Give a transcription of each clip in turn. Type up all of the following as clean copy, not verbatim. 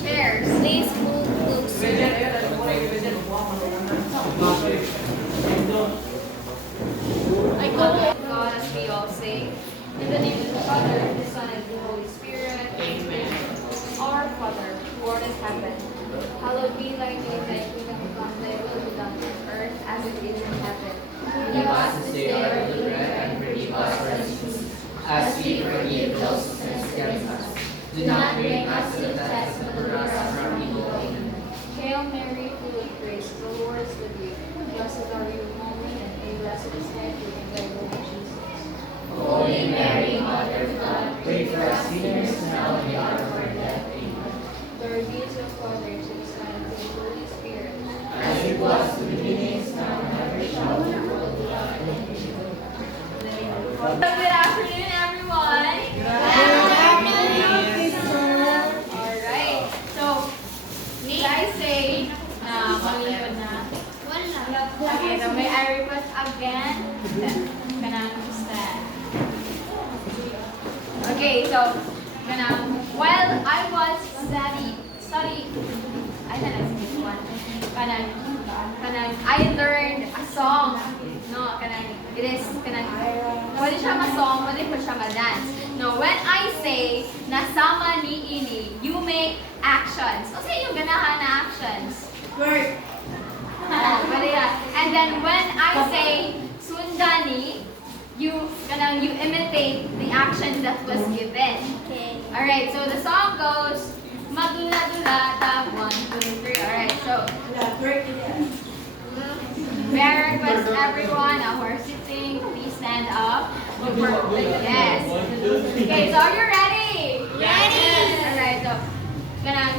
Chairs, please move closer. I go with God as we all say. In the name of the Father, the Son, and the Holy Spirit. Amen. Our Father, who art in heaven, hallowed be thy name, thy kingdom come, thy will be done on earth as it is in heaven. Give us this day our daily bread, and forgive us our sins, as we forgive those who sin against us. Do not bring us to the test, but deliver us from evil. Amen. Hail Mary, full of grace, the Lord is with you. Blessed are you among women, and blessed is the fruit of thy womb, Jesus. Holy Mary, Mother of God, pray for us sinners now and at the hour of our death. Amen. Glory be to the Father, to the Son, and to the Holy Spirit. As it was in the beginning, is now, and ever shall be, world without end. Good afternoon, everyone. Good afternoon, sister. All right. So, may I say, malipad na? Okay, so may I request again? Kanang stand. Okay, so while I was study, I don't know this one. I learned a song. No, it is pwede siya ma-song, pwede po siya ma-dance. No, when I say nasama ni ini, you make actions. O sa yung ganahan na actions? Work. Pwede yan. And then when I say sundani, you imitate the action that was given. Okay. Alright, so the song goes madula-dula, tag 1, 2, 3. Alright, so may I request everyone who are sitting, please stand up. Yes. Okay, so are you ready? Ready! Alright, so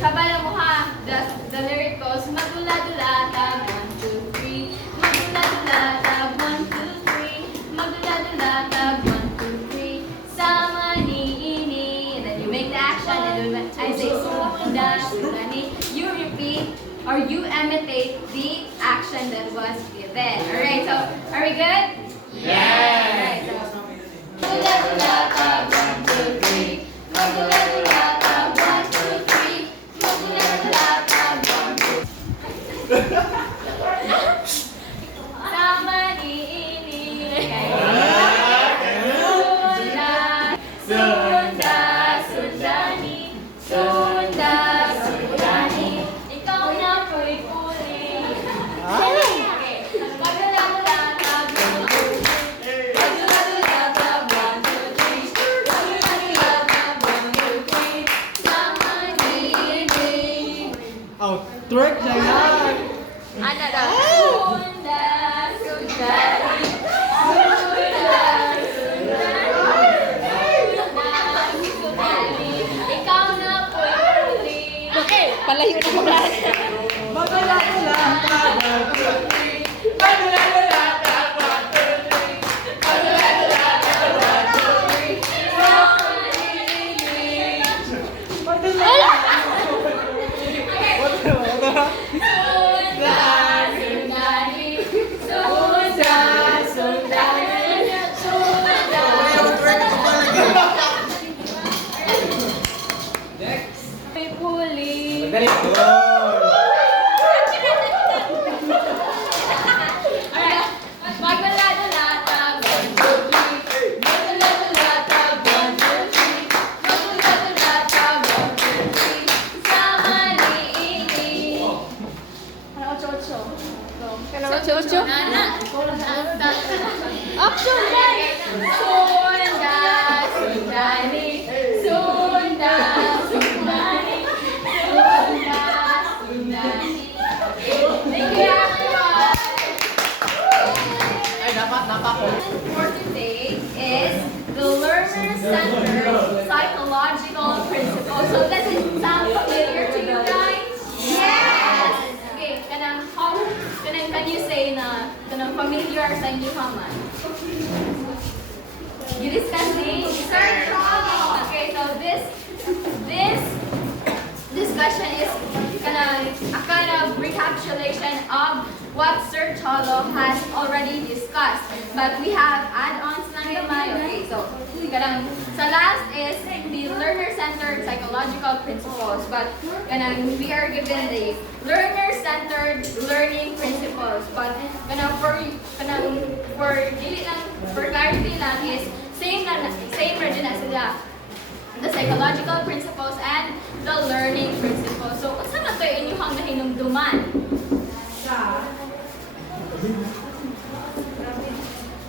sabay mo ha. The lyric goes madula-dula, tag 1, 2, 3. Madula-dula, tag 1, 2, 3. Madula-dula, tag 1, 2, 3. Sama ni ini. And then you make the action. And then I say sunda, sundani. You repeat or you imitate the action that was given. Alright, so are we good? Yes! Alright, so madula-dula, tag 1, 2, 3. Madula-dula, tag 1, 2, 3. Madula-dula, tag 1, 2, 3. Sama ni ini. Sunda, sundani. Sunda, sundani. Ikaw na po'y puli. Okay. Madula-dula, tag 1, 2, 3. Madula-dula, tag 1, 2, 3. Madula-dula, tag 1, 2, 3. Sama ni ini. Oh, twerk na yan! Ano daw? Sunda, sundani. Sunda, sundani. Sundani. Ikaw na po'y puli. Okay, palayo na ko na. Madula-dula, tag 1, 2, 3. Madula-dula, tag 1, 2, 3. Madula-dula, tag 1, 2, 3. Sama ni ini. Madula-dula. Sunda, sundani. Sunda, sundani. Sunda. May puli. Madali. Alright. Magdula-dula, tag 1, 2, 3. Magdula-dula, tag 1, 2, 3. Magdula-dula, tag 1, 2, 3. Sama ni ini. Ano, ocho-ocho? Ocho-ocho? Action, guys! Sunda, sundani. Sunda, sundani. Sunda, sundani. Thank you, everyone! Ay, dapat ko. For today is the learner-centered psychological principle. So does it sound familiar to you guys? Yes! Okay, can you say na familiar sa inyo naman? You discuss name? Search. Okay, so this discussion is a kind of recapitulation of what Sir Cholo has already discussed. But we have add-ons na naman. Okay, so kanang sa last is the learner-centered psychological principles, but kanang we are given the learner-centered learning principles, but kanang for dili lang for clarity lang is same ra din na sila, the psychological principles and the learning principles. So unsa man to inyong nahinumduman?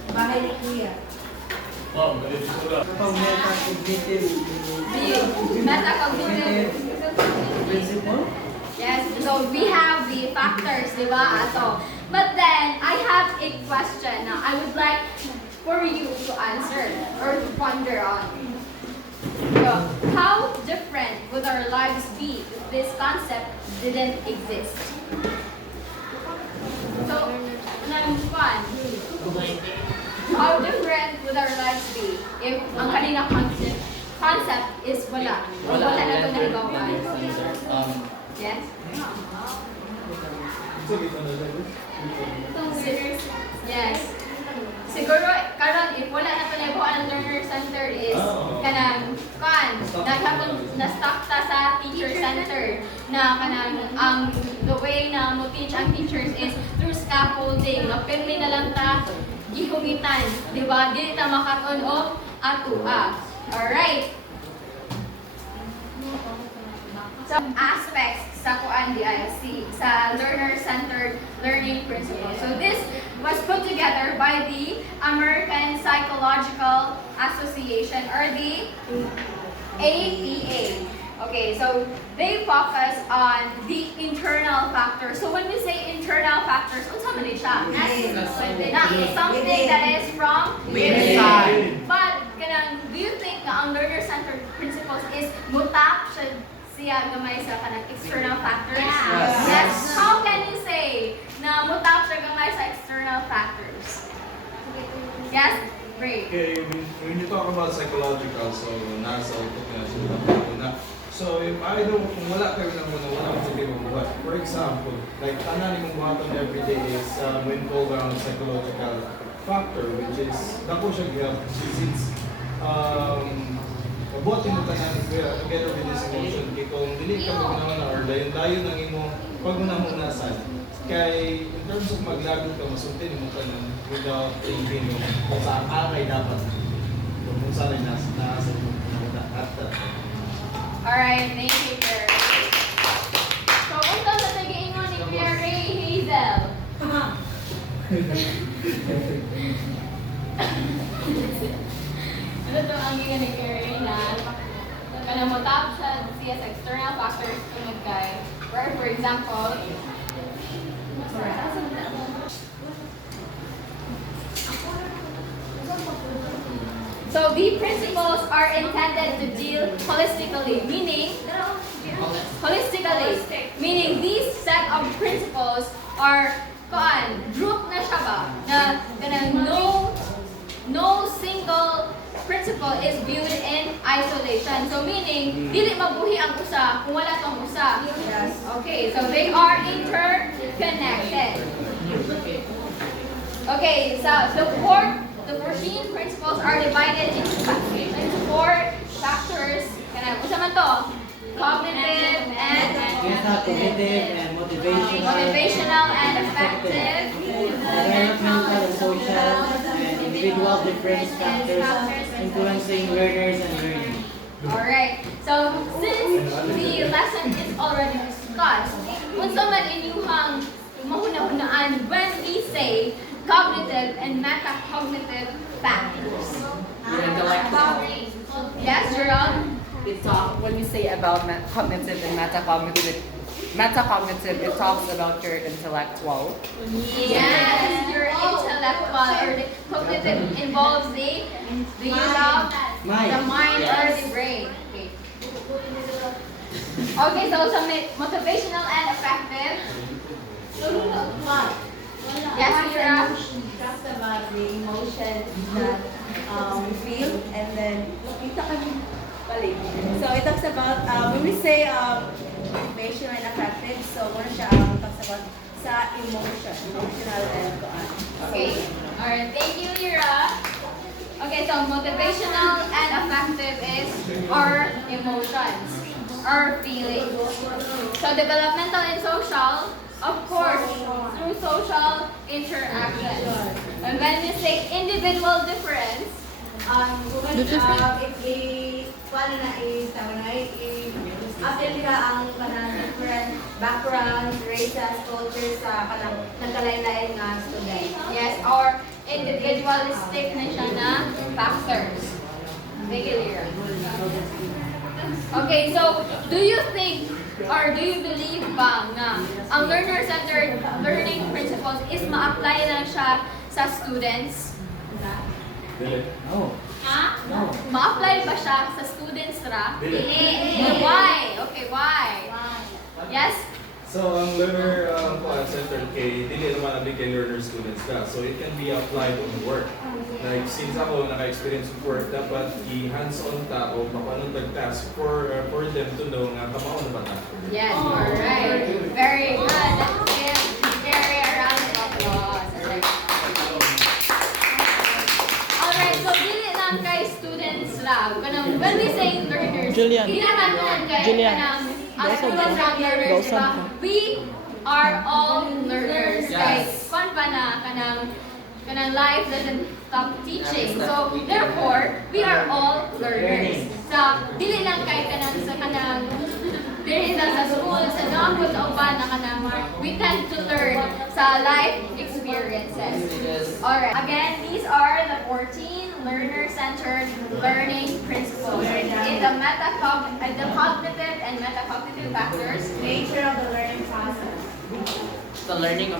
Bahay ni Kuya. Meta-cognitive The metacognitive principle. Yes, so we have the factors, di ba, ato. But then, I have a question now. I would like for you to answer or to ponder on. So, how different would our lives be if this concept didn't exist? So, number one, how different would our lives be if ang kanina concept is wala? Wala na ito na ikaw. Yes? Yes. Siguro, karon if wala na pala ang learner-centered is kanang na-stuck ta sa teacher-centered na kanang the way na mo teach ang teachers is through scaffolding. Napirmi na lang ta gihugitan, di ba? Dili ta makaton o atua. Alright. Some aspects sa kuan di ay sa learner-centered learning principle. So this was put together by the American Psychological Association or the APA. Okay, so they focus on the internal factors. So when we say internal factors, unsa man siya? Something that is from within. But do you think na ang learner-centered principles is mutak siya gamay sa kanang external factors? Yes. How can you say na mutak siya gamay sa external factors? Yes? Great. Okay, when you talk about psychological, so nasa utok na siya na. So if I don't, kung wala kayo na muna, wala akong sabi mabuhat. For example, like tanan mong buhaton every day is when called around psychological factor, which is dako siya gihap since mabuhatin mo tanan together with this emotion kay kung dili ka magnaman or dayon ang imo pagmunahunasan kay in terms of maglagot ka masultin mo tanan without thinking kung saan kay dapat kung saan ay nasa at Alright, thank you, Claire. So, unta sa tagiingon ni Claire Ray Hazel? Ano to ang gingan ni Claire Ray na kanang motap siya sa external factors tungod kay where, for example, so the principles are intended to deal holistically, meaning these set of principles are group na siya ba na no single principle is viewed in isolation. So meaning dili mabuhi ang usa kung wala tong usa. Yes. Okay, so they are interconnected. Okay, so the 14 principles are divided into 4 factors. Usa man to? Cognitive and motivational and affective, Developmental and social and individual difference factors influencing learners and learning. Alright, so since the lesson is already discussed, unsa man inyuhang mahuna-hunaan when we say cognitive and metacognitive factors? Yes, Jerome? When we say about cognitive and metacognitive, it talks about your intellectual. Yes, your intellectual or the cognitive involves the use of the mind or the brain. Okay, so some motivational and affective. Yes, Mira? Talks about the emotions that we feel, and then so it talks about when we say motivational and affective, so one siya talks about sa emotional and Okay. Alright, thank you, Mira. Okay, so motivational and affective is our emotions, our feelings. So developmental and social, of course, through social interaction. And when we say individual difference, after nila ang kanang different backgrounds, races, cultures sa kanang nagkalain-lain nga student. yes, or individualistic na siya na factors. Make it clear. Okay, so do you think or do you believe ba na ang learner-centered learning principles is ma-apply lang siya sa students? No. Ha? Ma-apply ba siya sa students ra? Dili. Why? Okay, why? Yes? So, ang learner centered kay, dili naman ang kay learner students ka. So, it can be applied on work. Like, since ako naka-experience with work, dapat i-hands-on ta o papanon task for them to know nga kamao na ba ta. Yes, alright. Very good. Let's give Jerry a round of applause. Alright, so dili lang kay students ra. Kanang when we say learners, Julian. dili naman lang kay Julian. kanang ang Bawsan students ka. ra learners, Bawsan diba? ka. We are all learners. Yes. Kay kung pa na kanang life doesn't stop teaching. So therefore, we are all learners. Sa dili lang kay kanang sa kanang dili lang sa school, sa nangko sa uban na kanang we tend to learn sa life experiences. Alright, again, these are the 14 learner-centered learning principles in the cognitive and metacognitive factors. Nature of the learning process. The learning of